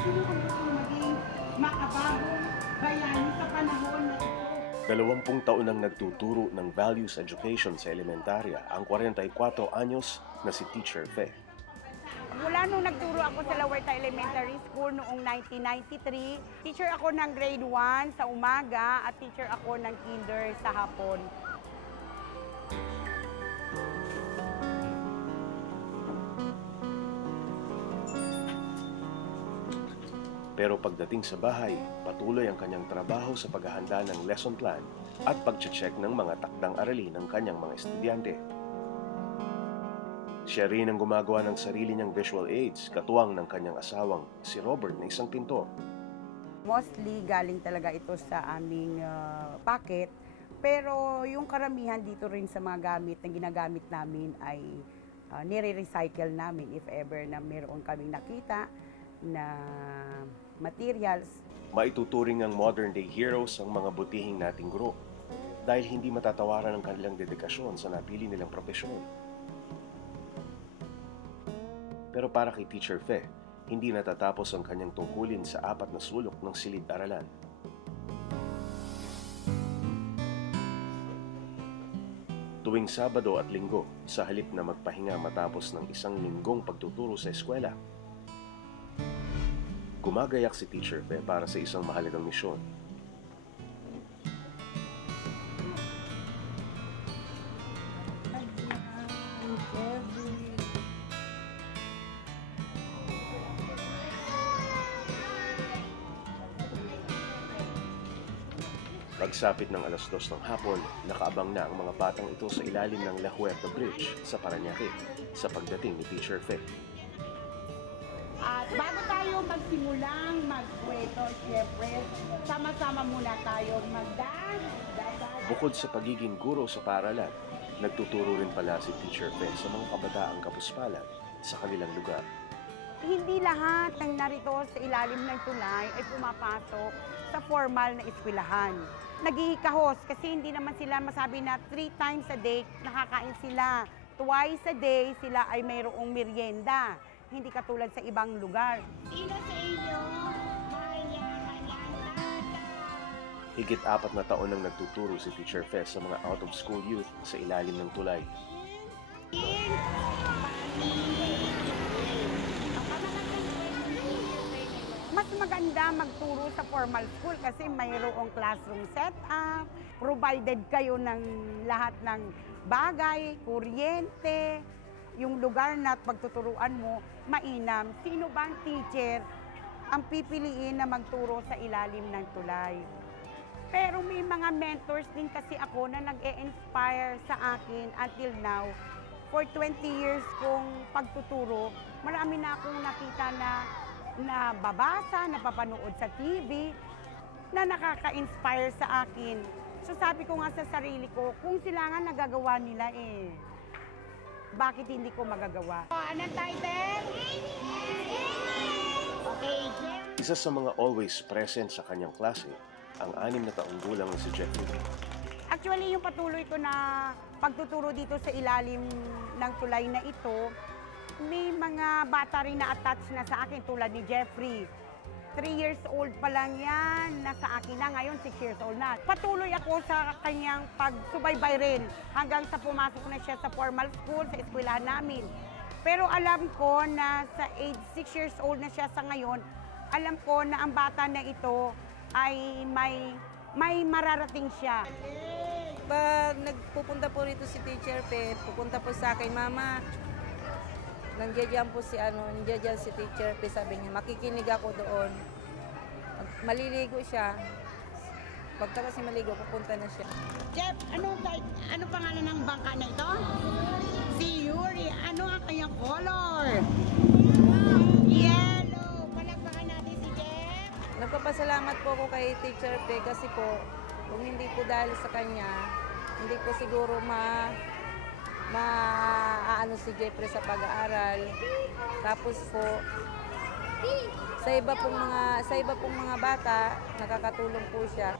Sino ang gusto maging makabagong bayani sa panahon na ito? 20 taon nang nagtuturo ng values education sa elementarya ang 44 anyos na si Teacher Fe. Mula nung nagturo ako sa La Huerta Elementary School noong 1993, teacher ako ng grade 1 sa umaga at teacher ako ng kinder sa hapon. Pero pagdating sa bahay, patuloy ang kanyang trabaho sa paghahanda ng lesson plan at pagche-check ng mga takdang aralin ng kanyang mga estudyante. Siya rin ang gumagawa ng sarili niyang visual aids, katuwang ng kanyang asawang si Robert na isang pintor. Mostly galing talaga ito sa aming packet, pero yung karamihan dito rin sa mga gamit na ginagamit namin ay nire-recycle namin if ever na meron kaming nakita na materials. Maituturing ang modern-day heroes ang mga butihing nating guro dahil hindi matatawaran ang kanilang dedikasyon sa napili nilang propesyon. Pero para kay Teacher Fe, hindi natatapos ang kanyang tungkulin sa 4 na sulok ng silid-aralan. Tuwing Sabado at Linggo, sa halip na magpahinga matapos ng isang linggong pagtuturo sa eskwela, gumagayak si Teacher Fe para sa isang mahalagang misyon. Pagsapit ng 2:00 ng hapon, nakaabang na ang mga batang ito sa ilalim ng La Huerta Bridge sa Parañaque sa pagdating ni Teacher Fe. At bago tayo magsimulang magkwento, syempre, sama-sama muna tayo magdasal. Bukod sa pagiging guro sa paaralan, nagtuturo rin pala si Teacher Fe sa mga kabataang kapuspalan sa kanilang lugar. Hindi lahat ng narito sa ilalim ng tulay ay pumapasok sa formal na eskwelahan. Nagkikahos kasi hindi naman sila masabi na 3 times a day nakakain sila. Twice a day sila ay mayroong merienda. Hindi katulad sa ibang lugar. Sino sa inyo mayaman ang tata? Higit 4 na taon nang nagtuturo si Teacher Fe sa mga out-of-school youth sa ilalim ng tulay. Mas maganda magturo sa formal school kasi mayroong classroom setup, provided kayo ng lahat ng bagay, kuryente, yung lugar na pagtuturuan mo, mainam. Sino bang teacher ang pipiliin na magturo sa ilalim ng tulay? Pero may mga mentors din kasi ako na nag-e-inspire sa akin until now. For 20 years kong pagtuturo, marami na akong nakita na babasa, napapanood sa TV, na nakaka-inspire sa akin. So sabi ko nga sa sarili ko, kung sila nga nagagawa nila bakit hindi ko magagawa? Anong title? Okay, Jeff. Isa sa mga always present sa kanyang klase, ang 6 na taong gulang na si Jeffrey. Actually, yung patuloy ko na pagtuturo dito sa ilalim ng tulay na ito, may mga bata rin na attached na sa akin tulad ni Jeffrey. 3 years old pa lang yan, nasa akin na ngayon, 6 years old na. Patuloy ako sa kanyang pagsubaybay rin hanggang sa pumasok na siya sa formal school, sa eskwelahan namin. Pero alam ko na sa age 6 years old na siya sa ngayon, alam ko na ang bata na ito ay may mararating siya. Pag nagpupunta po rito si Teacher Fe, pupunta po sa akin, Mama, nandiyan po nandiyan si Teacher Fe, sabi niya, makikinig ako doon. Maliligo siya. Pagka kasi maligo, pupunta na siya. Jeff, ano pangalan ng bangka na ito? Si Yuri. Ano ang kanyang color? Yellow. Palakpakan natin si Jeff. Nagpapasalamat po ako kay Teacher Fe kasi po, kung hindi po dahil sa kanya, hindi po siguro maaano si Jeffrey sa pag-aaral. Tapos po, sa iba pong mga bata, nakakatulong po siya.